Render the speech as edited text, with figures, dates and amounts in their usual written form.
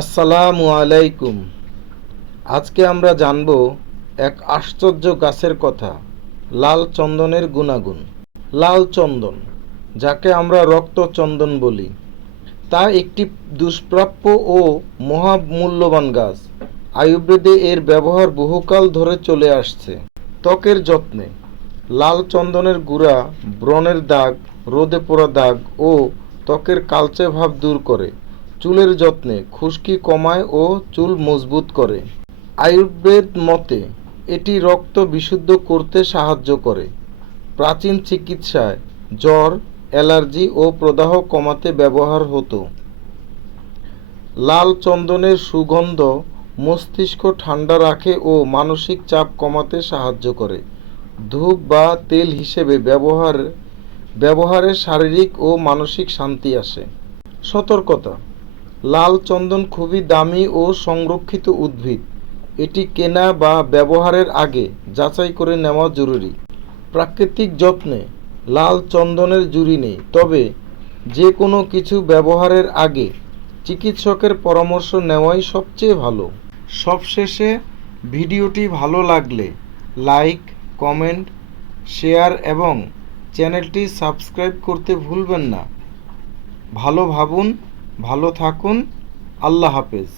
আসসালামু আলাইকুম। আজকে আমরা জানব এক আশ্চর্য গাছের কথা, লাল চন্দনের গুণাগুণ। লাল চন্দন, যাকে আমরা রক্তচন্দন বলি, তা একটি দুষ্প্রাপ্য ও মহামূল্যবান গাছ। আয়ুর্বেদে এর ব্যবহার বহুকাল ধরে চলে আসছে। ত্বকের যত্নে লাল চন্দনের গুঁড়া ব্রণের দাগ, রোদে পোড়া দাগ ও ত্বকের কালচে ভাব দূর করে। চুলের যত্নে খুশকি কমায় ও চুল মজবুত করে। আয়ুর্বেদ মতে এটি রক্ত বিশুদ্ধ করতে সাহায্য করে। প্রাচীন চিকিৎসায় জ্বর, অ্যালার্জি ও প্রদাহ কমাতে ব্যবহার হতো। লাল চন্দনের সুগন্ধ মস্তিষ্ক ঠান্ডা রাখে ও মানসিক চাপ কমাতে সাহায্য করে। ধূপ বা তেল হিসেবে ব্যবহারে শারীরিক ও মানসিক শান্তি আসে। সতর্কতা: লাল চন্দন খুবই দামি ও সংরক্ষিত উদ্ভিদ। এটি কেনা বা ব্যবহারের আগে যাচাই করে নেওয়া জরুরি। প্রাকৃতিক যত্নে লাল চন্দনের জুড়ি নেই, তবে যে কোনো কিছু ব্যবহারের আগে চিকিৎসকের পরামর্শ নেওয়াই সবচেয়ে ভালো। সবশেষে, ভিডিওটি ভালো লাগলে লাইক, কমেন্ট, শেয়ার এবং চ্যানেলটি সাবস্ক্রাইব করতে ভুলবেন না। ভালো ভাবুন, ভালো থাকুন। আল্লাহ হাফেজ।